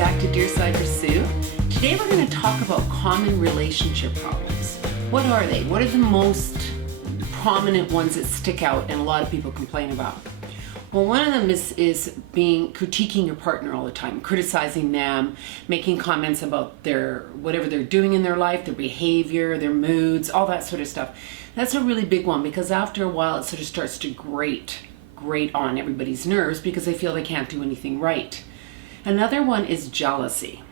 back to Dear Sybersue. Today we're going to talk about common relationship problems. What are they? What are the most prominent ones that stick out and a lot of people complain about? Well, one of them is critiquing your partner all the time, criticizing them, making comments about whatever they're doing in their life, their behavior, their moods, all that sort of stuff. That's a really big one because after a while it sort of starts to grate on everybody's nerves because they feel they can't do anything right. Another one is jealousy.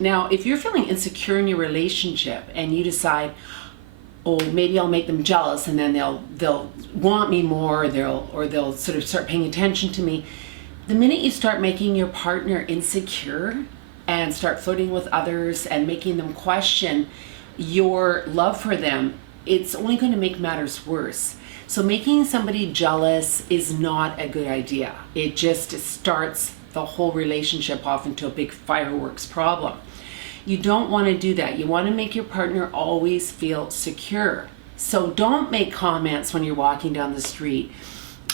Now, if you're feeling insecure in your relationship and you decide, oh, maybe I'll make them jealous and then they'll want me more, or they'll sort of start paying attention to me. The minute you start making your partner insecure and start flirting with others and making them question your love for them, it's only going to make matters worse. So making somebody jealous is not a good idea. It just starts the whole relationship off into a big fireworks problem. You don't want to do that. You want to make your partner always feel secure. So don't make comments when you're walking down the street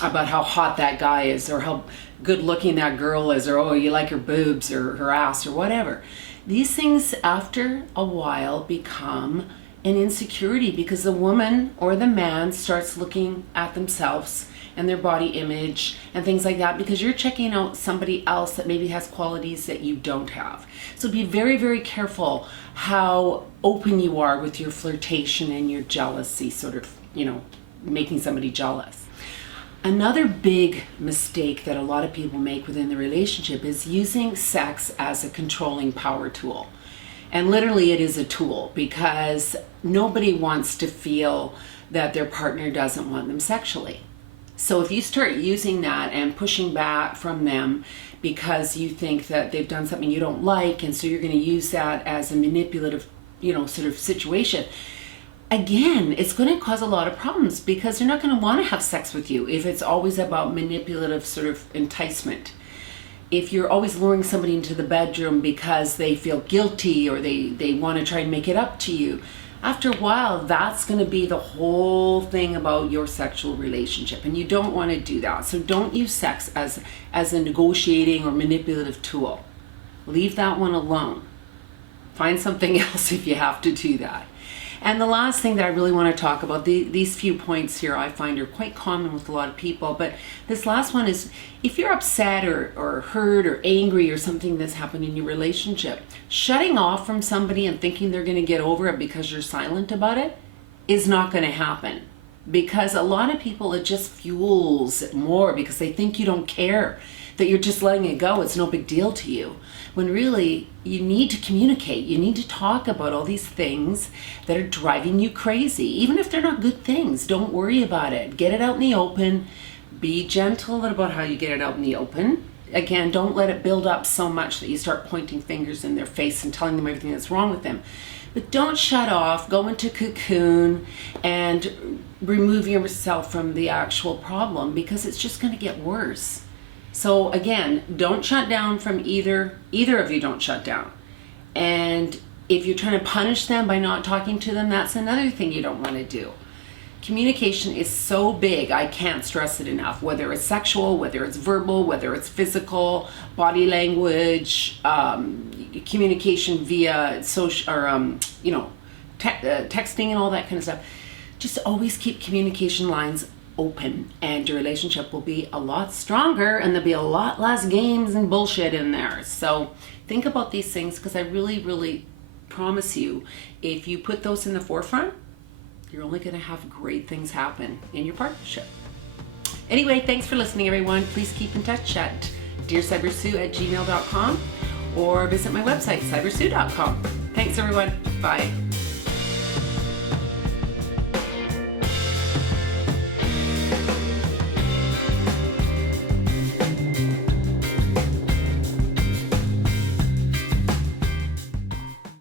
about how hot that guy is or how good looking that girl is, or oh, you like her boobs or her ass or whatever. These things after a while become an insecurity because the woman or the man starts looking at themselves and their body image and things like that because you're checking out somebody else that maybe has qualities that you don't have. So be very, very careful how open you are with your flirtation and your jealousy, sort of, making somebody jealous. Another big mistake that a lot of people make within the relationship is using sex as a controlling power tool. And literally it is a tool because nobody wants to feel that their partner doesn't want them sexually. So if you start using that and pushing back from them because you think that they've done something you don't like, and so you're going to use that as a manipulative, sort of situation, again, it's going to cause a lot of problems because they're not going to want to have sex with you if it's always about manipulative sort of enticement. If you're always luring somebody into the bedroom because they feel guilty or they want to try and make it up to you, after a while, that's going to be the whole thing about your sexual relationship, and you don't want to do that. So don't use sex as a negotiating or manipulative tool. Leave that one alone. Find something else if you have to do that. And the last thing that I really want to talk about, these few points here I find are quite common with a lot of people, but this last one is if you're upset or hurt or angry or something that's happened in your relationship, shutting off from somebody and thinking they're going to get over it because you're silent about it is not going to happen. Because a lot of people, it just fuels it more because they think you don't care, that you're just letting it go, it's no big deal to you. When really, you need to communicate. You need to talk about all these things that are driving you crazy. Even if they're not good things, don't worry about it. Get it out in the open. Be gentle about how you get it out in the open. Again, don't let it build up so much that you start pointing fingers in their face and telling them everything that's wrong with them. But don't shut off, go into cocoon and remove yourself from the actual problem because it's just going to get worse. So again, don't shut down from either of you don't shut down. And if you're trying to punish them by not talking to them, that's another thing you don't want to do. Communication is so big, I can't stress it enough, whether it's sexual, whether it's verbal, whether it's physical, body language, communication via social, or texting and all that kind of stuff. Just always keep communication lines open and your relationship will be a lot stronger and there'll be a lot less games and bullshit in there. So think about these things because I really, really promise you, if you put those in the forefront, you're only going to have great things happen in your partnership. Anyway, thanks for listening, everyone. Please keep in touch at dearsybersue@gmail.com or visit my website, sybersue.com. Thanks, everyone. Bye.